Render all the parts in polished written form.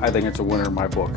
I think it's a winner in my book.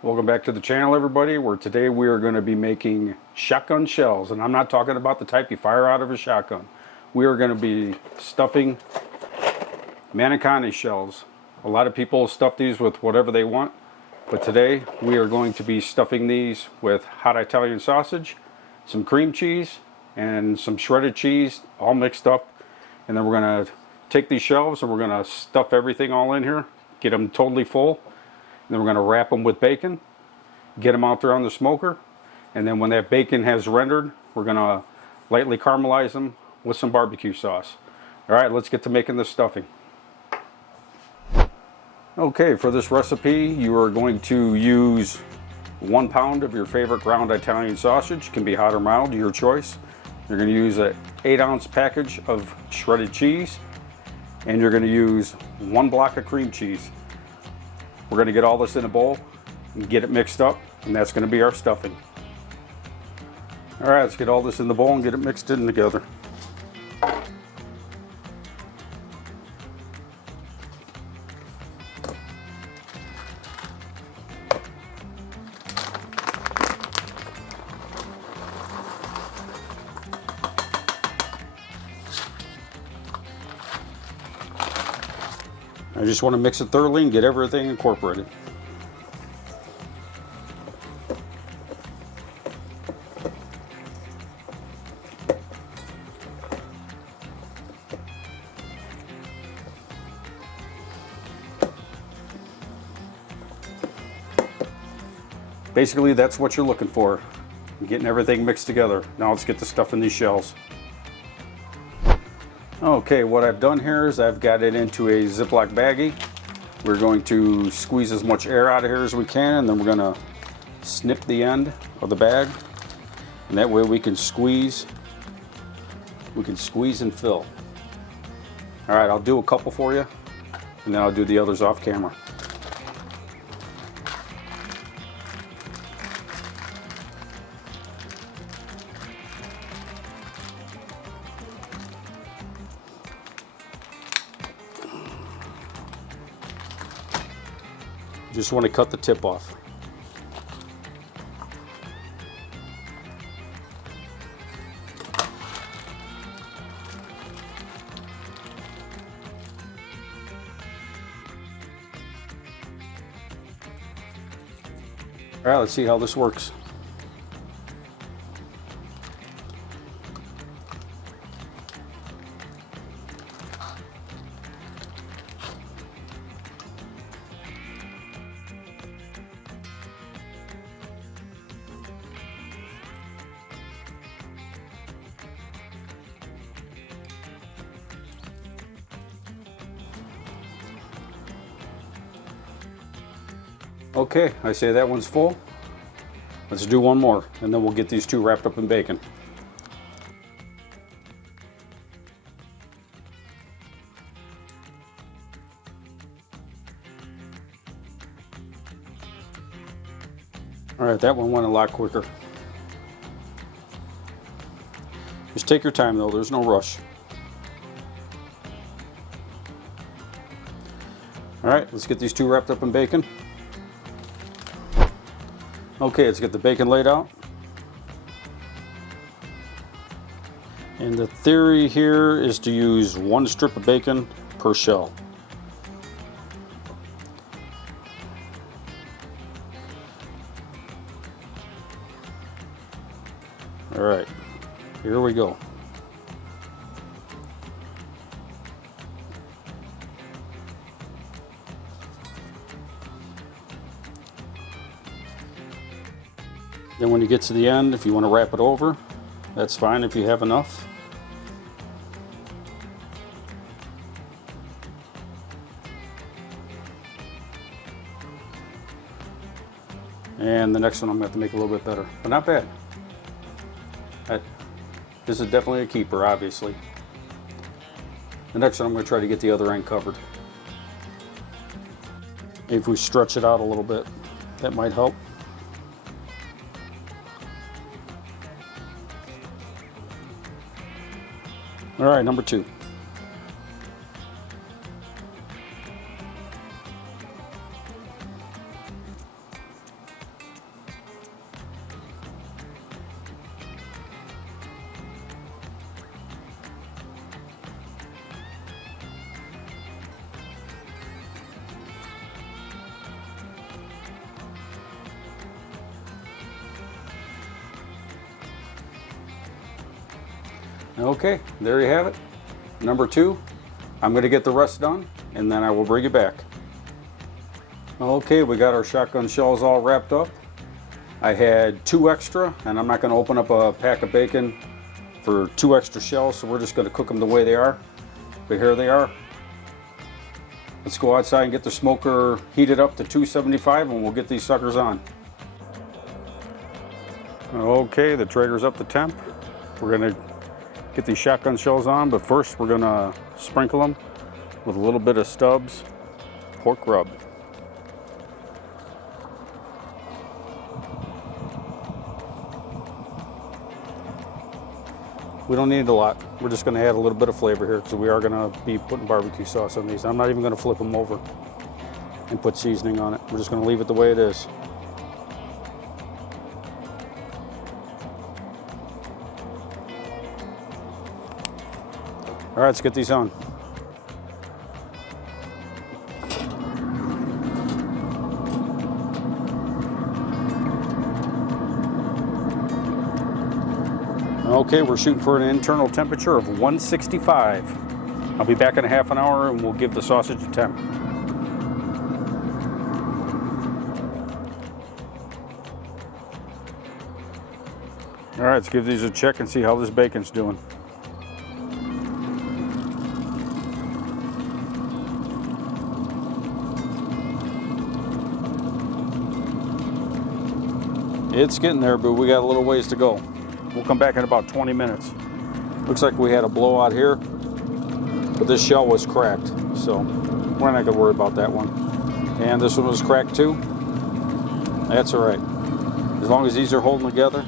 Welcome back to the channel, everybody, where today we are going to be making shotgun shells. And I'm not talking about the type you fire out of a shotgun. We are going to be stuffing Manicotti shells. A lot of people stuff these with whatever they want, but today we are going to be stuffing these with hot Italian sausage, some cream cheese, and some shredded cheese, all mixed up. And then we're going to take these shells and we're going to stuff everything all in here, get them totally full. And then we're going to wrap them with bacon, get them out there on the smoker, and then when that bacon has rendered, we're going to lightly caramelize them with some barbecue sauce. All right, let's get to making this stuffing. Okay, for this recipe, you are going to use 1 pound of your favorite ground Italian sausage. It can be hot or mild, your choice. You're going to use an 8-ounce package of shredded cheese, and you're going to use 1 block of cream cheese. We're going to get all this in a bowl and get it mixed up, and that's going to be our stuffing. All right, let's get all this in the bowl and get it mixed in together. I just want to mix it thoroughly and get everything incorporated. Basically, that's what you're looking for, getting everything mixed together. Now let's get the stuff in these shells. Okay, what I've done here is I've got it into a Ziploc baggie. We're going to squeeze as much air out of here as we can, and then we're going to snip the end of the bag, and that way we can squeeze and fill. All right, I'll do a couple for you, and then I'll do the others off camera. Just want to cut the tip off. All right, let's see how this works. Okay, I say that one's full. Let's do one more, and then we'll get these two wrapped up in bacon. All right, that one went a lot quicker. Just take your time though, there's no rush. All right, let's get these two wrapped up in bacon. Okay, let's get the bacon laid out. And the theory here is to use 1 strip of bacon per shell. All right, here we go. Then when you get to the end, if you want to wrap it over, that's fine if you have enough. And the next one I'm going to have to make a little bit better, but not bad. This is definitely a keeper, obviously. The next one I'm going to try to get the other end covered. Maybe if we stretch it out a little bit, that might help. All right, number 2. Okay, there you have it. Number 2. I'm going to get the rest done and then I will bring it back. Okay, we got our shotgun shells all wrapped up. I had 2 extra, and I'm not going to open up a pack of bacon for 2 extra shells, so we're just going to cook them the way they are. But here they are. Let's go outside and get the smoker heated up to 275 and we'll get these suckers on. Okay, the Traeger's up to temp. We're going to get these shotgun shells on, but first we're going to sprinkle them with a little bit of Stubbs pork rub. We don't need a lot. We're just going to add a little bit of flavor here because we are going to be putting barbecue sauce on these. I'm not even going to flip them over and put seasoning on it. We're just going to leave it the way it is. All right, let's get these on. Okay, we're shooting for an internal temperature of 165. I'll be back in a half an hour and we'll give the sausage a temp. All right, let's give these a check and see how this bacon's doing. It's getting there, but we got a little ways to go. We'll come back in about 20 minutes. Looks like we had a blowout here, but this shell was cracked, so we're not gonna worry about that one. And this one was cracked too. That's all right. As long as these are holding together,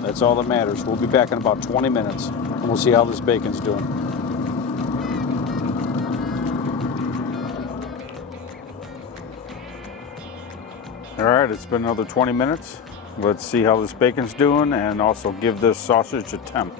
that's all that matters. We'll be back in about 20 minutes, and we'll see how this bacon's doing. All right, it's been another 20 minutes. Let's see how this bacon's doing and also give this sausage a temp.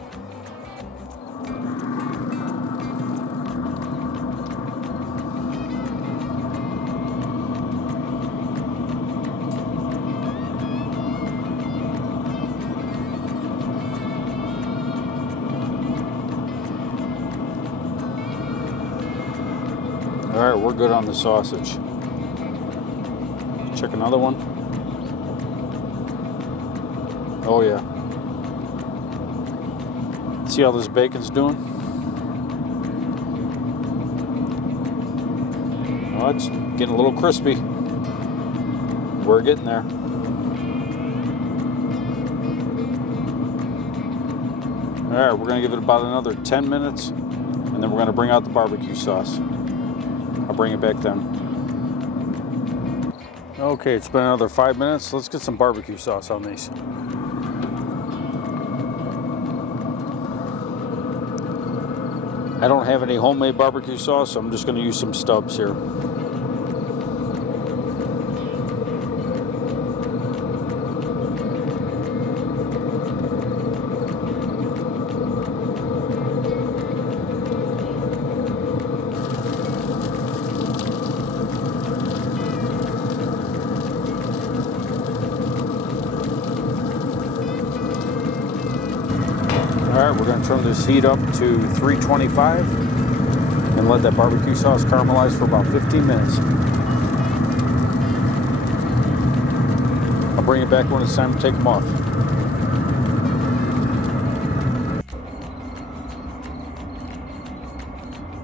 All right, we're good on the sausage. Check another one. Oh yeah. See how this bacon's doing? Oh, it's getting a little crispy. We're getting there. All right, we're gonna give it about another 10 minutes and then we're gonna bring out the barbecue sauce. I'll bring it back then. Okay, it's been another 5 minutes. Let's get some barbecue sauce on these. I don't have any homemade barbecue sauce, so I'm just going to use some Stubbs here. All right, we're going to turn this heat up to 325 and let that barbecue sauce caramelize for about 15 minutes. I'll bring it back when it's time to take them off.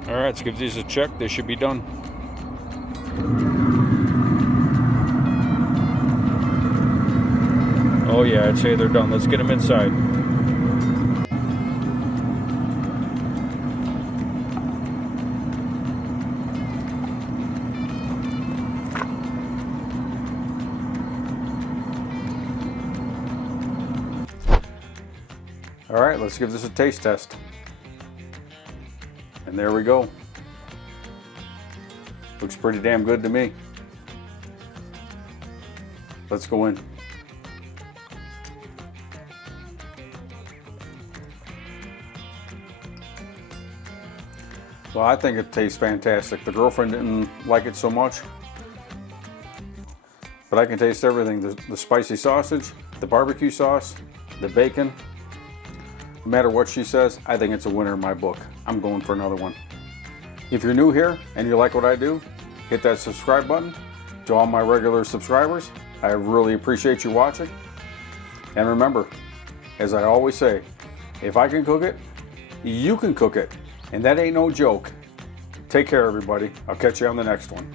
All right, let's give these a check. They should be done. Oh yeah, I'd say they're done. Let's get them inside. All right, let's give this a taste test. And there we go. Looks pretty damn good to me. Let's go in. Well, I think it tastes fantastic. The girlfriend didn't like it so much, but I can taste everything. The spicy sausage, the barbecue sauce, the bacon. No matter what she says, I think it's a winner in my book. I'm going for another one. If you're new here and you like what I do, hit that subscribe button. To all my regular subscribers, I really appreciate you watching. And remember, as I always say, if I can cook it, you can cook it. And that ain't no joke. Take care, everybody. I'll catch you on the next one.